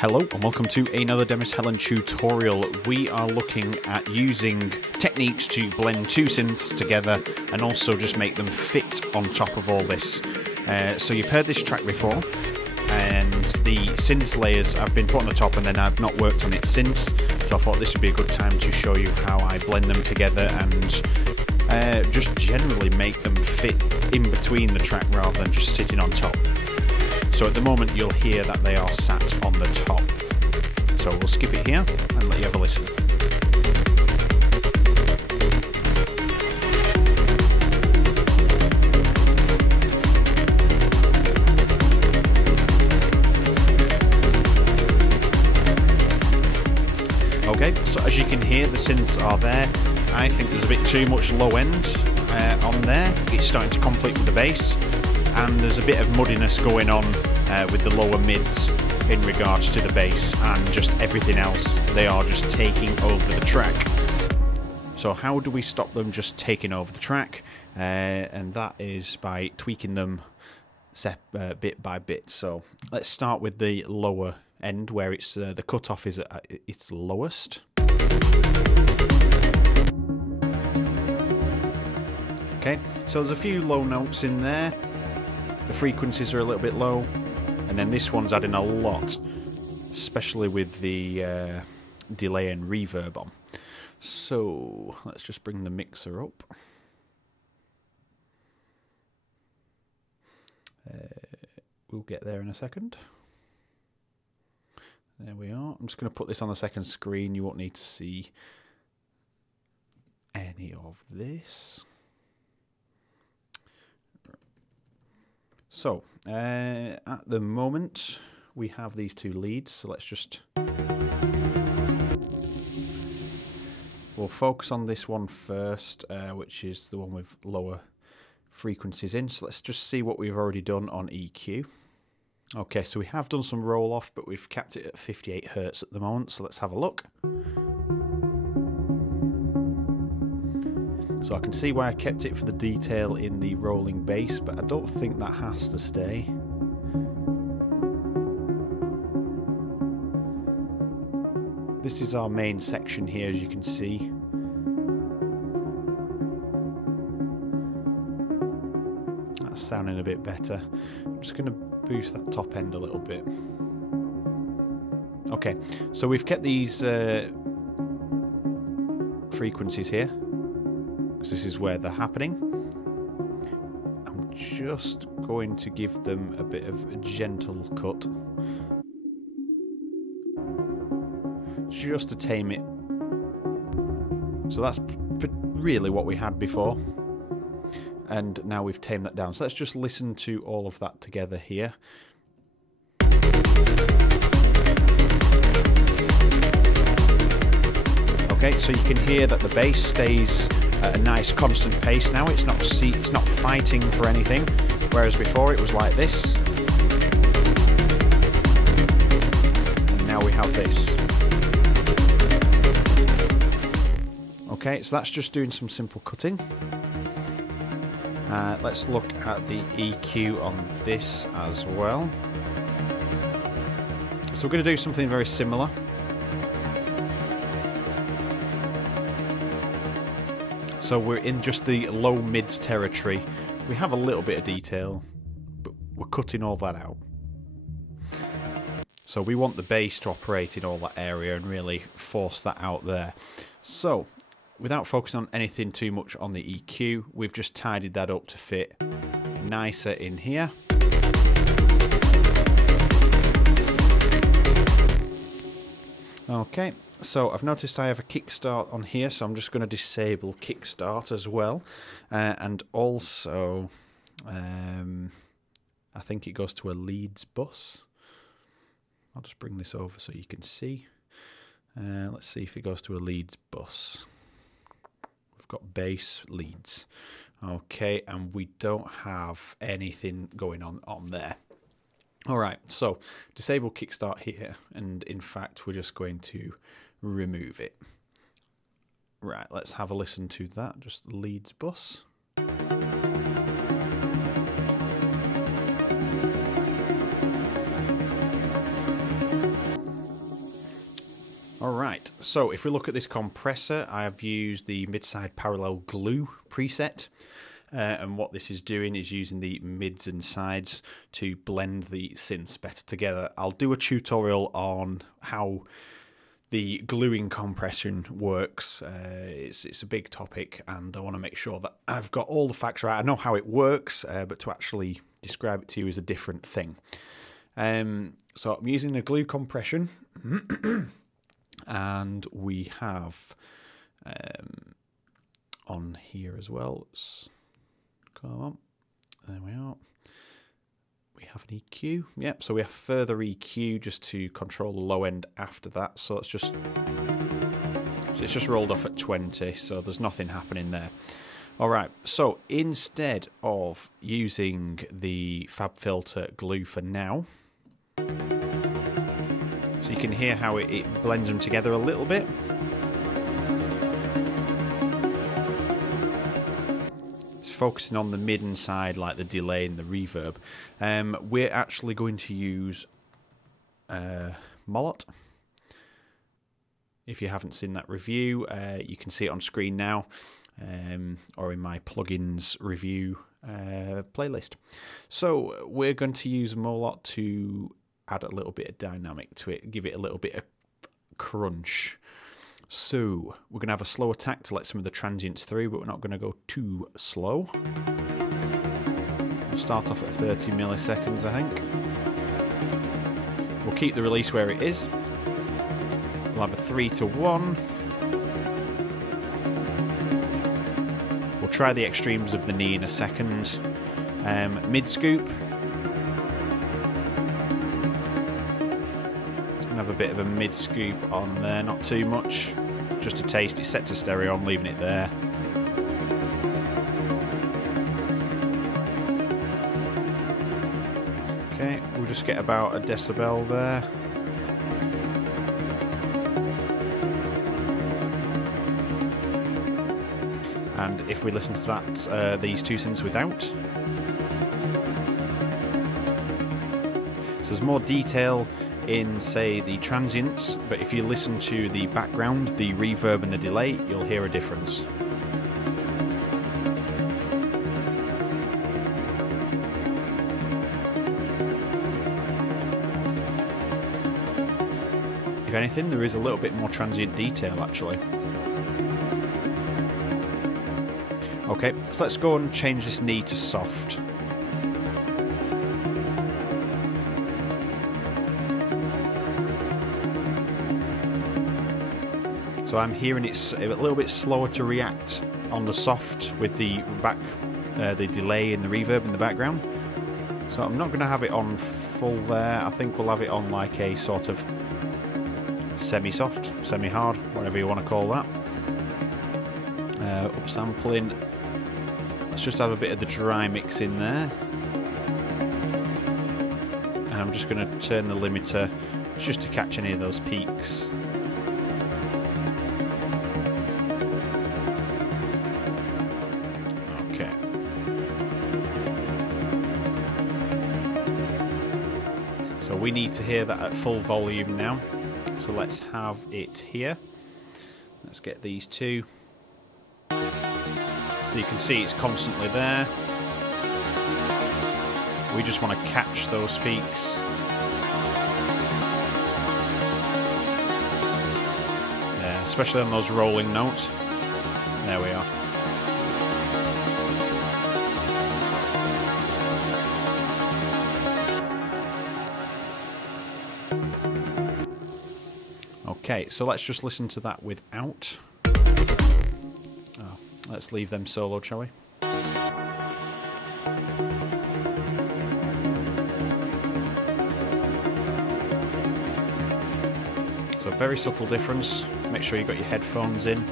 Hello and welcome to another Demis Helen tutorial. We are looking at using techniques to blend two synths together and also just make them fit on top of all this. So you've heard this track before, and the synth layers have been put on the top and then I've not worked on it since, so I thought this would be a good time to show you how I blend them together and just generally make them fit in between the track rather than just sitting on top. So at the moment you'll hear that they are sat on the top. So we'll skip it here and let you have a listen. Okay, so as you can hear, the synths are there. I think there's a bit too much low end on there. It's starting to conflict with the bass, and there's a bit of muddiness going on with the lower mids in regards to the bass and just everything else. They are just taking over the track. So how do we stop them just taking over the track? And that is by tweaking them bit by bit. So let's start with the lower end where it's the cutoff is at its lowest. Okay, so there's a few low notes in there. The frequencies are a little bit low, and then this one's adding a lot, especially with the delay and reverb on. So let's just bring the mixer up. We'll get there in a second. There we are. I'm just going to put this on the second screen. You won't need to see any of this. So, at the moment, we have these two leads, so let's just... We'll focus on this one first, which is the one with lower frequencies in. So let's just see what we've already done on EQ. Okay, so we have done some roll-off, but we've kept it at 58 hertz at the moment, so let's have a look. So I can see why I kept it for the detail in the rolling bass, but I don't think that has to stay. This is our main section here, as you can see. That's sounding a bit better. I'm just going to boost that top end a little bit. Okay, so we've kept these frequencies here, because this is where they're happening. I'm just going to give them a bit of a gentle cut, just to tame it. So that's really what we had before, and now we've tamed that down. So let's just listen to all of that together here. Okay, so you can hear that the bass stays at a nice constant pace now. It's not fighting for anything, whereas before it was like this. And now we have this. Okay, so that's just doing some simple cutting. Let's look at the EQ on this as well. So we're going to do something very similar. So we're in just the low mids territory. We have a little bit of detail, but we're cutting all that out. So we want the bass to operate in all that area and really force that out there. So without focusing on anything too much on the EQ, we've just tidied that up to fit nicer in here. Okay, so I've noticed I have a kickstart on here, so I'm just going to disable kickstart as well. And also, I think it goes to a leads bus. I'll just bring this over so you can see. Let's see if it goes to a leads bus. We've got bass leads. Okay, and we don't have anything going on there. Alright, so disable kickstart here, and in fact we're just going to remove it. Right, let's have a listen to that, just leads bus. So if we look at this compressor, I've used the mid-side parallel glue preset. And what this is doing is using the mids and sides to blend the synths better together. I'll do a tutorial on how the gluing compression works. It's a big topic, and I want to make sure that I've got all the facts right. I know how it works, but to actually describe it to you is a different thing. So I'm using the glue compression, and we have on here as well. Come on, there we are. We have an EQ, yep, so we have further EQ just to control the low end after that. So it's just rolled off at 20, so there's nothing happening there. Alright, so instead of using the fabfilter glue for now, so you can hear how it blends them together a little bit. Focusing on the mid and side, like the delay and the reverb. We're actually going to use Molot. If you haven't seen that review, you can see it on screen now, or in my plugins review playlist. So we're going to use Molot to add a little bit of dynamic to it, give it a little bit of crunch. So we're going to have a slow attack to let some of the transients through, but we're not going to go too slow. We'll start off at 30 milliseconds, I think. We'll keep the release where it is. We'll have a 3 to 1. We'll try the extremes of the knee in a second. Mid scoop. Have a bit of a mid scoop on there, not too much, just a taste. It's set to stereo, I'm leaving it there. Okay, we'll just get about a decibel there. And if we listen to that, these two synths without, so there's more detail in, say, the transients, but if you listen to the background, the reverb and the delay, you'll hear a difference. If anything, there is a little bit more transient detail, actually. Okay, so let's go and change this knee to soft. So I'm hearing it's a little bit slower to react on the soft with the the delay and the reverb in the background. So I'm not going to have it on full there. I think we'll have it on like a sort of semi-soft, semi-hard, whatever you want to call that. Upsampling. Let's just have a bit of the dry mix in there. And I'm just going to turn the limiter just to catch any of those peaks. So we need to hear that at full volume now. So let's have it here. Let's get these two. So you can see it's constantly there. We just want to catch those peaks. Yeah, especially on those rolling notes. There we are. Okay, so let's just listen to that without. Oh, let's leave them solo, shall we? So very subtle difference. Make sure you've got your headphones in.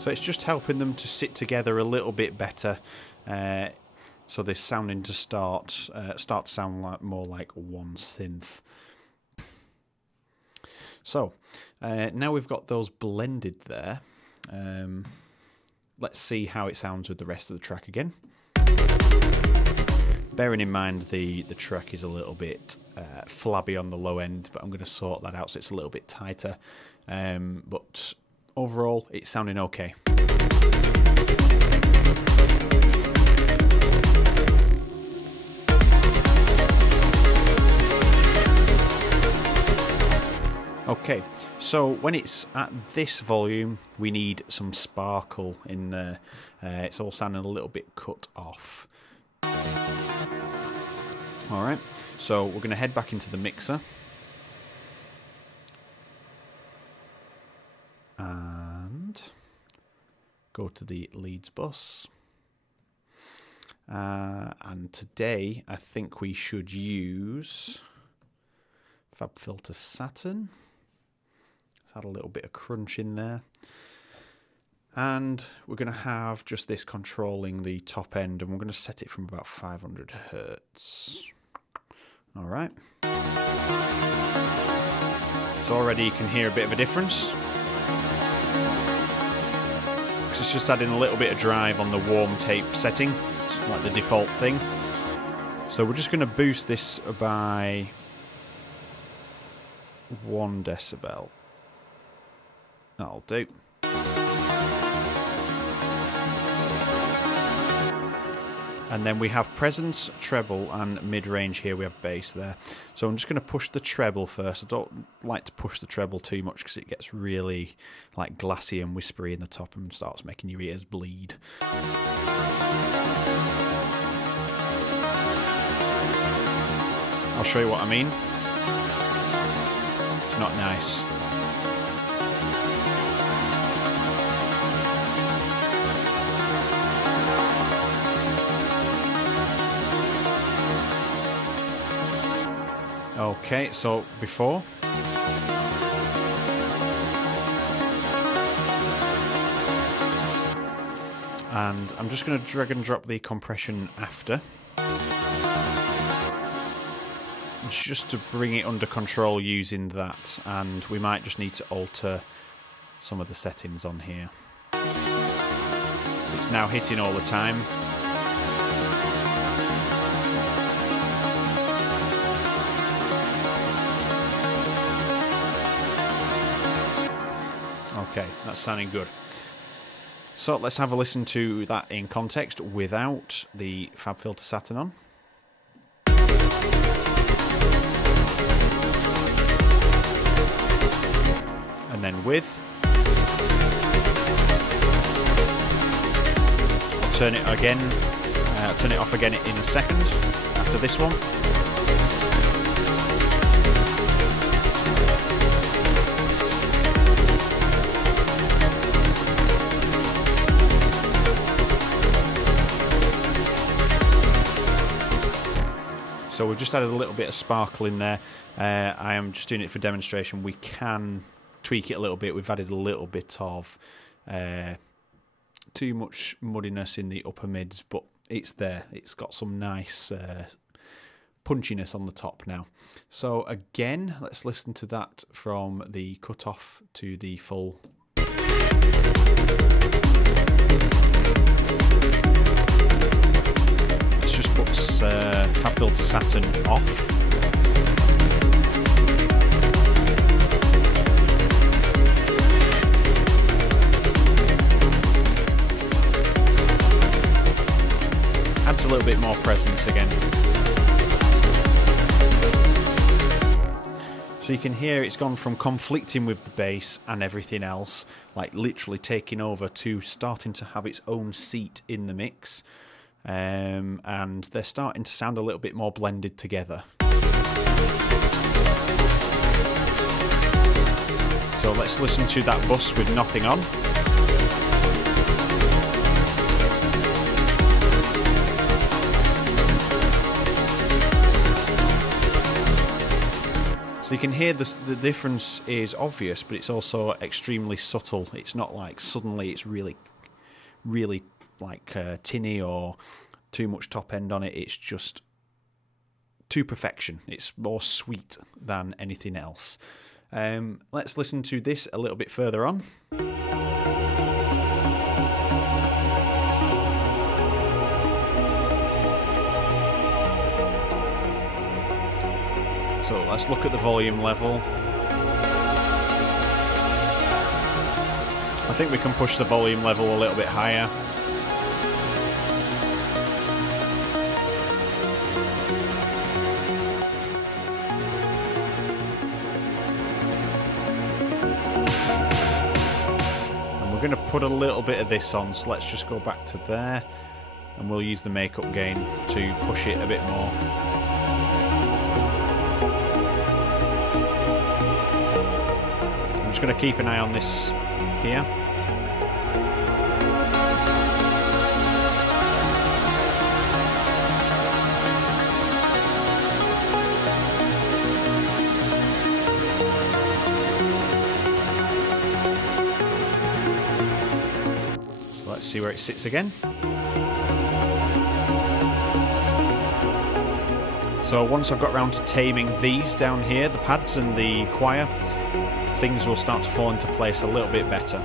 So it's just helping them to sit together a little bit better, so they're sounding to start to sound like more like one synth. So now we've got those blended there. let's see how it sounds with the rest of the track again. Bearing in mind the track is a little bit flabby on the low end, but I'm going to sort that out so it's a little bit tighter. But overall, it's sounding okay. Okay, so when it's at this volume, we need some sparkle in there. It's all sounding a little bit cut off. Alright, so we're going to head back into the mixer. And go to the leads bus. And today, I think we should use fabfilter Saturn. Let's add a little bit of crunch in there. And we're going to have just this controlling the top end, and we're going to set it from about 500 hertz. All right. So already you can hear a bit of a difference. It's just adding a little bit of drive on the warm tape setting. It's like the default thing. So we're just going to boost this by 1 decibel. That'll do. And then we have presence, treble, and mid-range here. We have bass there. So I'm just going to push the treble first. I don't like to push the treble too much because it gets really like glassy and whispery in the top and starts making your ears bleed. I'll show you what I mean. It's not nice. Okay, so before. And I'm just going to drag and drop the compression after. Just to bring it under control using that, and we might just need to alter some of the settings on here. So it's now hitting all the time. Okay, that's sounding good. So let's have a listen to that in context without the fabfilter Saturn on. And then with. I'll turn it again, turn it off again in a second after this one. So we've just added a little bit of sparkle in there. I am just doing it for demonstration. We can tweak it a little bit. We've added a little bit of too much muddiness in the upper mids, but it's there. It's got some nice punchiness on the top now. So again, let's listen to that from the cutoff to the full. Just puts fabfilter Saturn off. Adds a little bit more presence again. So you can hear it's gone from conflicting with the bass and everything else, like literally taking over, to starting to have its own seat in the mix. And they're starting to sound a little bit more blended together. So let's listen to that bus with nothing on. So you can hear the difference is obvious, but it's also extremely subtle. It's not like suddenly it's really like tinny or too much top end on it. It's just to perfection. It's more sweet than anything else. Let's listen to this a little bit further on. So let's look at the volume level. I think we can push the volume level a little bit higher. And we're going to put a little bit of this on, so let's just go back to there. And we'll use the makeup gain to push it a bit more. I'm just going to keep an eye on this here. So let's see where it sits again. So once I've got around to taming these down here, the pads and the choir, things will start to fall into place a little bit better.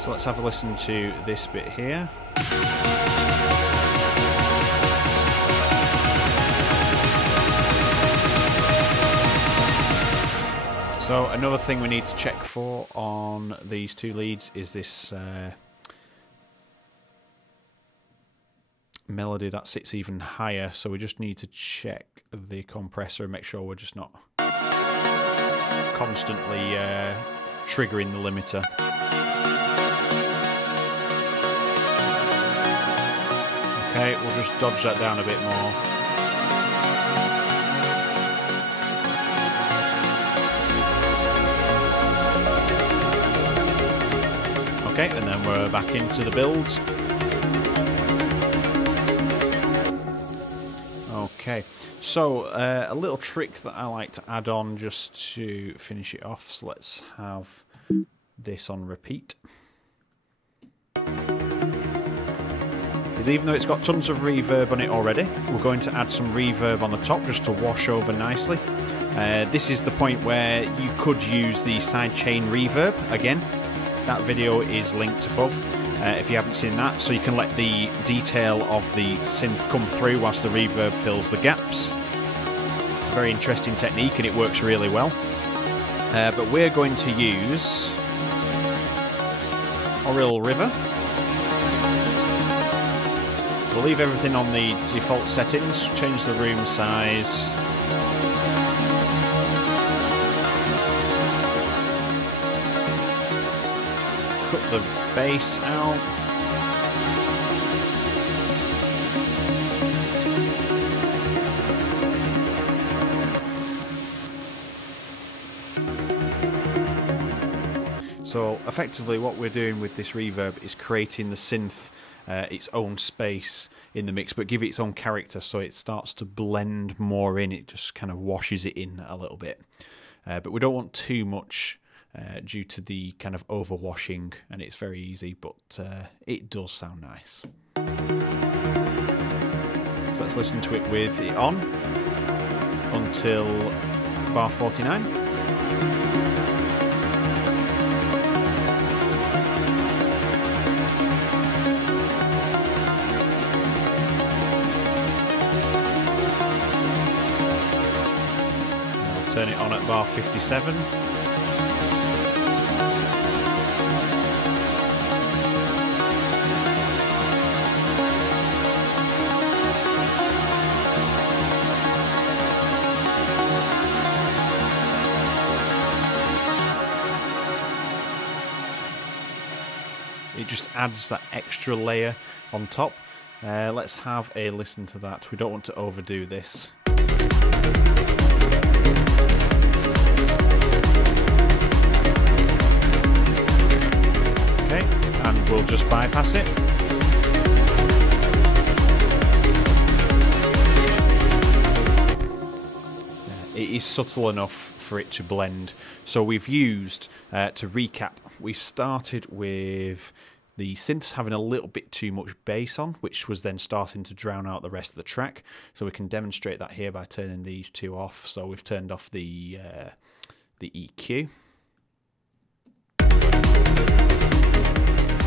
So let's have a listen to this bit here. So another thing we need to check for on these two leads is this melody that sits even higher, so we just need to check the compressor and make sure we're just not constantly triggering the limiter. Okay, we'll just dodge that down a bit more. Okay, and then we're back into the builds. Okay, so a little trick that I like to add on just to finish it off. So let's have this on repeat. Is even though it's got tons of reverb on it already, we're going to add some reverb on the top just to wash over nicely. This is the point where you could use the sidechain reverb again. That video is linked above. If you haven't seen that, so you can let the detail of the synth come through whilst the reverb fills the gaps. It's a very interesting technique and it works really well. But we're going to use Oriel River. We'll leave everything on the default settings, change the room size. Cut the bass out. So effectively what we're doing with this reverb is creating the synth its own space in the mix, but give it its own character, so it starts to blend more in. It just kind of washes it in a little bit. But we don't want too much due to the kind of overwashing, and it's very easy, but it does sound nice. So let's listen to it with it on until bar 49. Turn it on at bar 57. It just adds that extra layer on top. Let's have a listen to that. We don't want to overdo this. Okay, and we'll just bypass it. It is subtle enough for it to blend. So we've used, to recap, we started with the synths having a little bit too much bass on, which was then starting to drown out the rest of the track. So we can demonstrate that here by turning these two off. So we've turned off the EQ.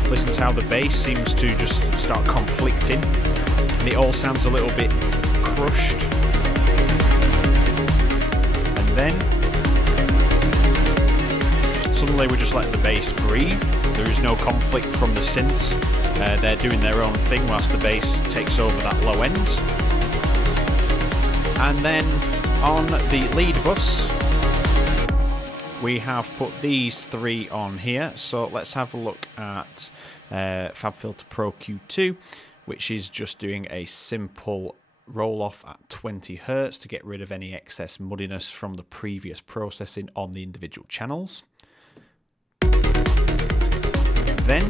Listen to how the bass seems to just start conflicting, and it all sounds a little bit crushed. Then suddenly we're just letting the bass breathe. There is no conflict from the synths. They're doing their own thing whilst the bass takes over that low end. And then on the lead bus, we have put these three on here. So let's have a look at FabFilter Pro Q2, which is just doing a simple roll off at 20 Hertz to get rid of any excess muddiness from the previous processing on the individual channels. Then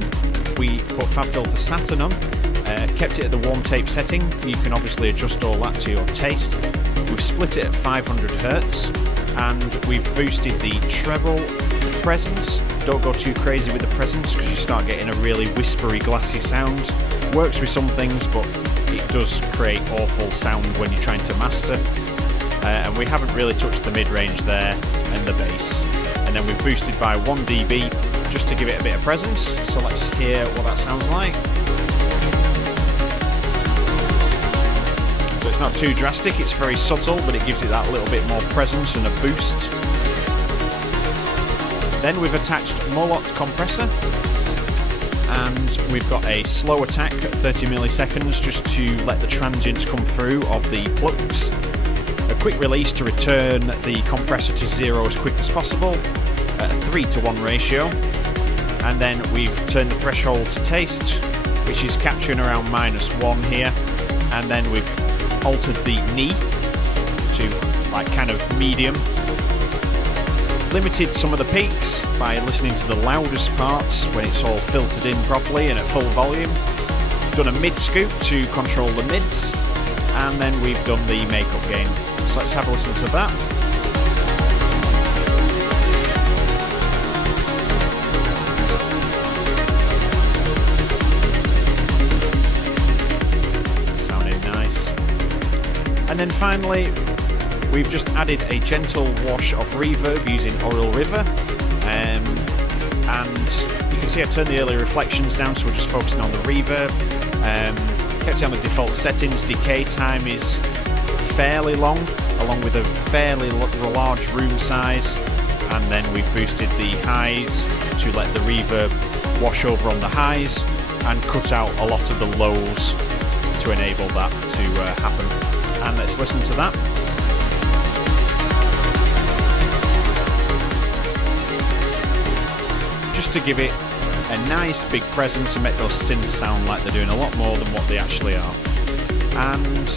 we put FabFilter Saturn on, kept it at the warm tape setting. You can obviously adjust all that to your taste. We've split it at 500 Hertz and we've boosted the treble presence. Don't go too crazy with the presence because you start getting a really whispery, glassy sound. Works with some things, but it does create awful sound when you're trying to master. And we haven't really touched the mid-range there and the bass. And then we've boosted by 1 dB just to give it a bit of presence. So let's hear what that sounds like. So it's not too drastic, it's very subtle, but it gives it that little bit more presence and a boost. Then we've attached Molot compressor, and we've got a slow attack at 30 milliseconds just to let the transients come through of the plugs. A quick release to return the compressor to 0 as quick as possible at a 3:1 ratio. And then we've turned the threshold to taste, which is capturing around -1 here. And then we've altered the knee to like kind of medium. Limited some of the peaks by listening to the loudest parts when it's all filtered in properly and at full volume. Done a mid scoop to control the mids, and then we've done the makeup gain. So let's have a listen to that. Sounding nice. And then finally, we've just added a gentle wash of reverb using Oral River, and you can see I've turned the early reflections down, so we're just focusing on the reverb. Kept it on the default settings. Decay time is fairly long, along with a fairly large room size, and then we've boosted the highs to let the reverb wash over on the highs and cut out a lot of the lows to enable that to happen. And let's listen to that. Just to give it a nice big presence and make those synths sound like they're doing a lot more than what they actually are. And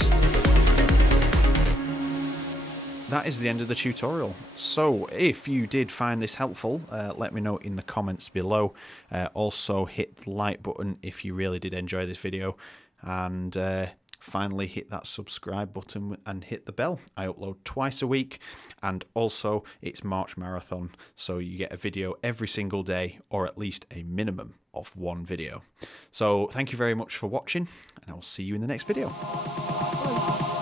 that is the end of the tutorial. So if you did find this helpful, let me know in the comments below. Also hit the like button if you really did enjoy this video, and finally hit that subscribe button and hit the bell. I upload twice a week, and also it's March Marathon, so you get a video every single day, or at least a minimum of 1 video. So thank you very much for watching, and I'll see you in the next video. Bye.